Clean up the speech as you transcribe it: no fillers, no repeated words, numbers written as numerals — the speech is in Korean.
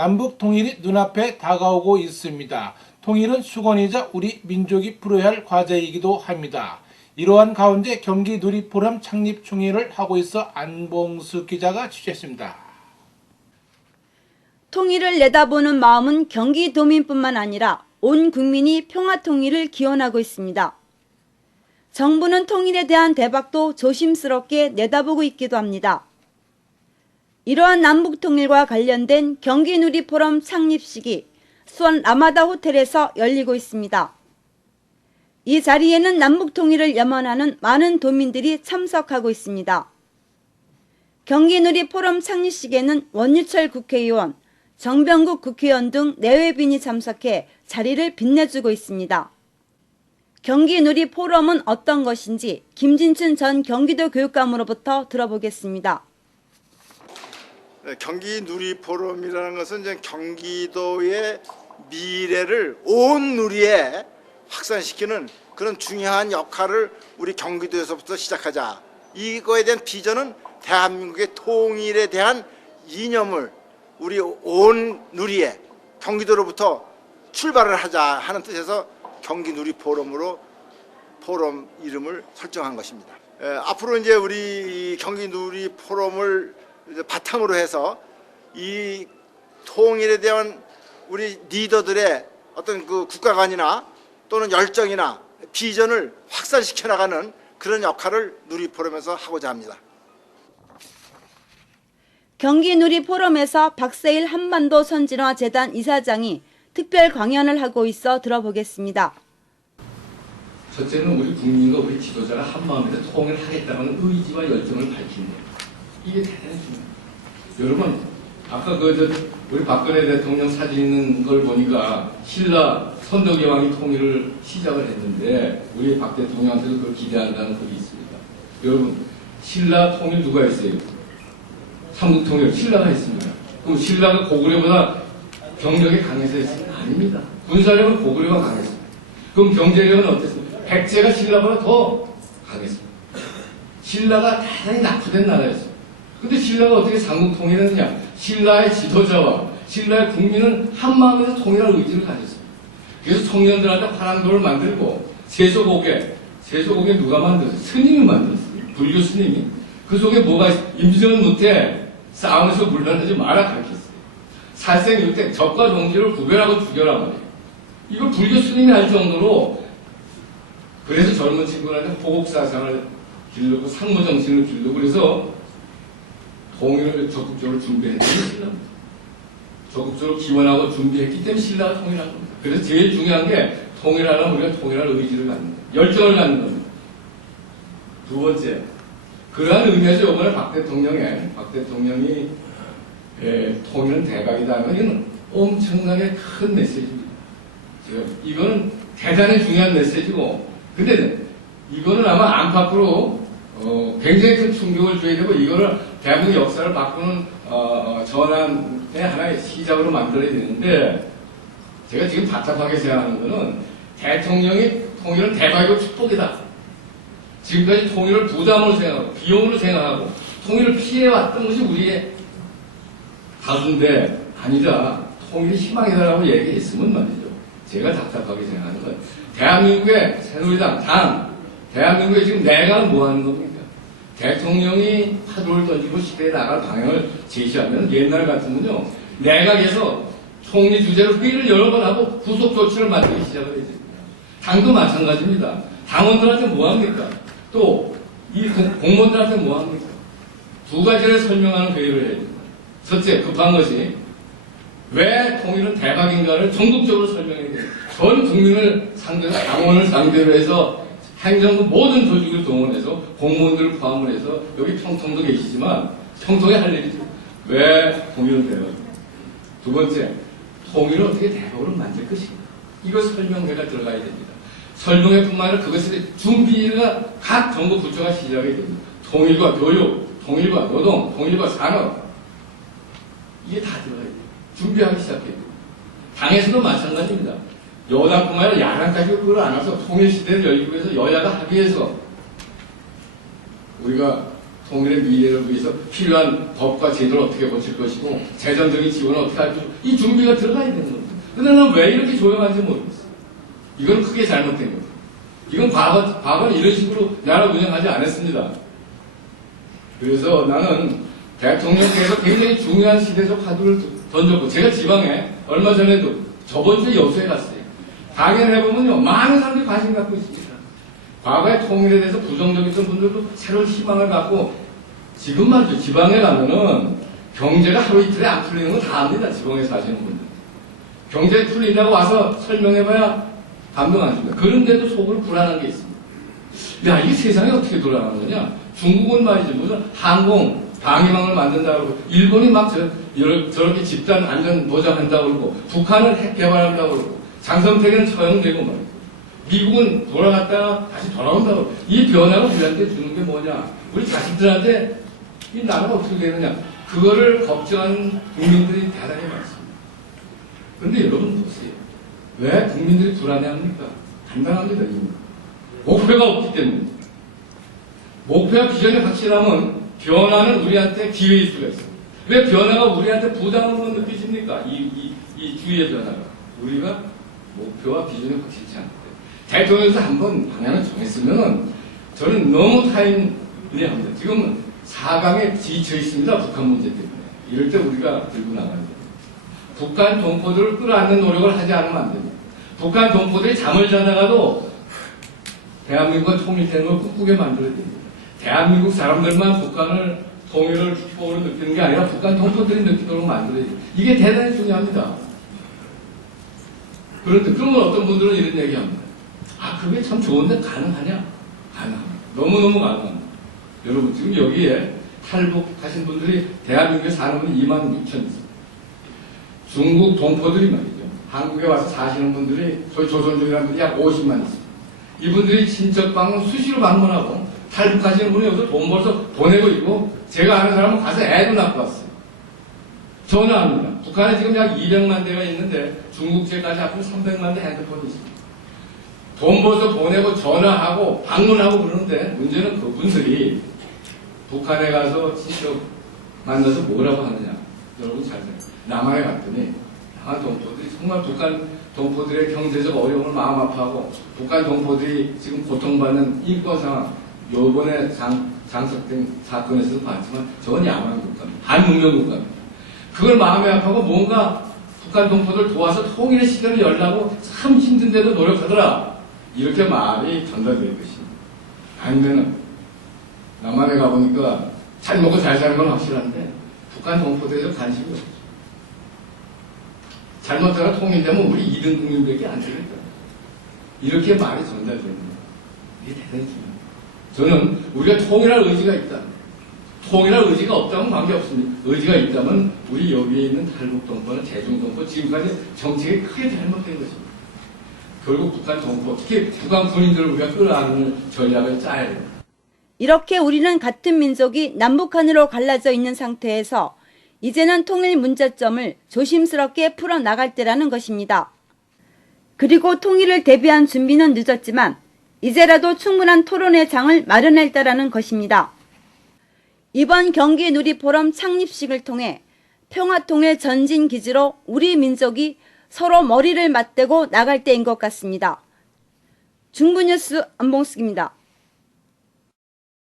남북 통일이 눈앞에 다가오고 있습니다. 통일은 수건이자 우리 민족이 풀어야 할 과제이기도 합니다. 이러한 가운데 경기 누리포럼 창립 총회를 하고 있어 안봉수 기자가 취재했습니다. 통일을 내다보는 마음은 경기도민뿐만 아니라 온 국민이 평화통일을 기원하고 있습니다. 정부는 통일에 대한 대박도 조심스럽게 내다보고 있기도 합니다. 이러한 남북통일과 관련된 경기누리포럼 창립식이 수원 라마다 호텔에서 열리고 있습니다. 이 자리에는 남북통일을 염원하는 많은 도민들이 참석하고 있습니다. 경기누리포럼 창립식에는 원유철 국회의원, 정병국 국회의원 등 내외빈이 참석해 자리를 빛내주고 있습니다. 경기누리포럼은 어떤 것인지 김진춘 전 경기도 교육감으로부터 들어보겠습니다. 경기누리포럼이라는 것은 이제 경기도의 미래를 온 누리에 확산시키는 그런 중요한 역할을 우리 경기도에서부터 시작하자. 이거에 대한 비전은 대한민국의 통일에 대한 이념을 우리 온 누리에 경기도로부터 출발을 하자 하는 뜻에서 경기누리포럼으로 포럼 이름을 설정한 것입니다. 앞으로 이제 우리 경기누리포럼을 바탕으로 해서 이 통일에 대한 우리 리더들의 어떤 그 국가관이나 또는 열정이나 비전을 확산시켜 나가는 그런 역할을 누리포럼에서 하고자 합니다. 경기누리포럼에서 박세일 한반도 선진화 재단 이사장이 특별 강연을 하고 있어 들어보겠습니다. 첫째는 우리 국민과 우리 지도자가 한마음에서 통일하겠다는 의지와 열정을 밝힌 것. 이게 대단히 중요해요. 여러분, 아까 우리 박근혜 대통령 사진 있는 걸 보니까 신라 선덕 여왕이 통일을 시작을 했는데 우리 박 대통령한테도 그걸 기대한다는 글이 있습니다. 여러분, 신라 통일 누가 했어요? 삼국 통일 신라가 했습니다. 그럼 신라가 고구려보다 경력이 강해서 했습니다. 아닙니다. 군사력은 고구려가 강했습니다. 그럼 경제력은 어땠습니까? 백제가 신라보다 더 강했습니다. 신라가 대단히 낙후된 나라였습니다. 근데 신라가 어떻게 삼국 통일을 했느냐? 신라의 지도자와 신라의 국민은 한마음에서 통일할 의지를 가졌습니다. 그래서 청년들한테 화랑도를 만들고 세조고개 누가 만들었어요? 스님이 만들었어요. 불교 스님이. 그 속에 뭐가 있어요? 임진왜란 못해 싸움에서 물러나지 마라 가르쳤어요. 살생육택 적과 동지를 구별하고 죽여라 말이에요. 이걸 불교 스님이 할 정도로 그래서 젊은 친구들한테 호국사상을 기르고 상무정신을 기르고 그래서 통일을 적극적으로 준비했던 게 신라입니다. 적극적으로 기원하고 준비했기 때문에 신라가 통일한 겁니다. 그래서 제일 중요한 게 통일하려면 우리가 통일할 의지를 갖는 거예요. 열정을 갖는 겁니다. 두 번째, 그러한 의미에서 이번에 박 대통령이 통일은 대박이다 하면 이건 엄청나게 큰 메시지입니다. 이거는 대단히 중요한 메시지고, 근데 이거는 아마 안팎으로 굉장히 큰 충격을 줘야 되고 이거를 대한민국 역사를 바꾸는 전환의 하나의 시작으로 만들어야 되는데 제가 지금 답답하게 생각하는 거는 대통령이 통일은 대박이고 축복이다. 지금까지 통일을 부담으로 생각하고 비용으로 생각하고 통일을 피해왔던 것이 우리의 다수인데 아니다. 통일이 희망이다라고 얘기했으면 말이죠. 제가 답답하게 생각하는 건 대한민국의 새누리당 대한민국에 지금 내각은 뭐 하는 겁니까? 대통령이 파도를 던지고 시대에 나갈 방향을 제시하면 옛날 같으면요. 내각에서 총리 주재로 회의를 여러 번 하고 구속 조치를 만들기 시작을 해야 됩니다. 당도 마찬가지입니다. 당원들한테 뭐 합니까? 또 이 공무원들한테 뭐 합니까? 두 가지를 설명하는 회의를 해야 됩니다. 첫째, 급한 것이 왜 통일은 대박인가를 전국적으로 설명해야 됩니다. 전 국민을 상대로, 당원을 상대로 해서 행정부 모든 조직을 동원해서 공무원들을 포함을 해서 여기 평통도 계시지만 평통에 할 일이죠. 왜 통일은 대박입니다. 두 번째, 통일을 어떻게 대박으로 만들 것인가. 이거 설명회가 들어가야 됩니다. 설명회뿐만 아니라 그것에 준비가 각 정부 부처가 시작이 됩니다. 통일과 교육, 통일과 노동, 통일과 산업 이게 다 들어가야 돼요. 준비하기 시작해야 돼요. 당에서도 마찬가지입니다. 여당뿐만 아니라 야당까지 그걸 안 와서 통일시대를 열기 위해서 여야가 합의해서 우리가 통일의 미래를 위해서 필요한 법과 제도를 어떻게 고칠 것이고 재정적인 지원을 어떻게 할 것이고 이 준비가 들어가야 되는 겁니다. 근데 나는 왜 이렇게 조용한지 모르겠어. 이건 크게 잘못된 겁니다. 이건 과거는 이런 식으로 나라 운영하지 않았습니다. 그래서 나는 대통령께서 굉장히 중요한 시대적 화두를 던졌고 제가 지방에 얼마 전에도 저번 주에 여수에 갔어요. 강연을 해보면요 많은 사람들이 관심 갖고 있습니다. 과거의 통일에 대해서 부정적이었던 분들도 새로운 희망을 갖고 지금 말이죠. 지방에 가면은 경제가 하루 이틀에 안 풀리는 건 다 압니다. 지방에 사시는 분들. 경제 풀린다고 와서 설명해봐야 감동 안 줍니다. 그런데도 속으로 불안한 게 있습니다. 야, 이 세상이 어떻게 돌아가는 거냐? 중국은 말이죠. 무슨 항공, 방위망을 만든다고 그러고, 일본이 막 저렇게 집단 안전 보장한다고 그러고, 북한은 핵 개발한다고 그러고, 장성택에는 처형되고 말이죠. 미국은 돌아갔다가 다시 돌아온다고. 이 변화가 우리한테 주는 게 뭐냐? 우리 자식들한테 이 나라가 어떻게 되느냐? 그거를 걱정하는 국민들이 대단히 많습니다. 그런데 여러분 보세요. 왜 국민들이 불안해합니까? 간단합니다. 목표가 없기 때문에. 목표와 비전이 확실하면 변화는 우리한테 기회일 수가 있어요. 왜 변화가 우리한테 부담으로 느껴집니까? 이 기회의 변화가. 우리가 목표와 비전이 확실치 않기 때문에. 대통령에서 한번 방향을 정했으면 저는 너무 타인이합니다. 지금 4강에 지쳐 있습니다. 북한 문제 때문에. 이럴 때 우리가 들고 나가야 됩니다. 북한 동포들을 끌어안는 노력을 하지 않으면 안 됩니다. 북한 동포들이 잠을 자다가도 대한민국과 통일되는 걸 꿈꾸게 만들어야 됩니다. 대한민국 사람들만 북한을 통일을 축복으로 느끼는 게 아니라 북한 동포들이 느끼도록 만들어야 돼요. 이게 대단히 중요합니다. 그런데 그러면 어떤 분들은 이런 얘기합니다. 아, 그게 참 좋은데 가능하냐? 가능합니다. 너무너무 가능합니다. 여러분, 지금 여기에 탈북하신 분들이 대한민국에 사는 분이 26,000 있습니다. 중국 동포들이 말이죠. 한국에 와서 사시는 분들이 소위 조선족이라는 분이 약 50만 있습니다. 이분들이 친척 방문 수시로 방문하고 탈북하시는 분이 여기서 돈 벌어서 보내고 있고 제가 아는 사람은 가서 애도 낳고 왔어요. 전화합니다. 북한에 지금 약 200만 대가 있는데 중국제까지 앞으로 300만 대 핸드폰이 있습니다. 돈 벌어서 보내고 전화하고 방문하고 그러는데 문제는 그분들이 북한에 가서 친척 만나서 뭐라고 하느냐. 여러분 잘 생각해요. 남한에 갔더니 남한 동포들이 정말 북한 동포들의 경제적 어려움을 마음 아파하고 북한 동포들이 지금 고통받는 인권 상황 요번에 장석된 사건에서도 봤지만 저건 야만 국가입니다. 반문명 국가입니다. 그걸 마음에 아파하고 뭔가 북한 동포들 도와서 통일의 시대를 열라고 참 힘든데도 노력하더라. 이렇게 말이 전달될 것입니다. 아니면은 남한에 가보니까 잘 먹고 잘 사는 건 확실한데 북한 동포들에 대해서 관심이 없죠. 잘못하다 통일되면 우리 2등 국민밖에 안 되겠다. 이렇게 말이 전달됩니다. 이게 대단히 중요합니다. 저는 우리가 통일할 의지가 있다. 통일할 의지가 없다면 관계없습니다. 의지가 있다면 우리 여기에 있는 탈북동포나 대중동포 지금까지 정책이 크게 잘못된 것입니다. 결국 북한 동포, 특히 북한 군인들을 우리가 끌어안는 전략을 짜야 됩니다. 이렇게 우리는 같은 민족이 남북한으로 갈라져 있는 상태에서 이제는 통일 문제점을 조심스럽게 풀어나갈 때라는 것입니다. 그리고 통일을 대비한 준비는 늦었지만 이제라도 충분한 토론의 장을 마련할 때라는 것입니다. 이번 경기 누리 포럼 창립식을 통해 평화통일 전진 기지로 우리 민족이 서로 머리를 맞대고 나갈 때인 것 같습니다. 중부뉴스 안봉숙입니다.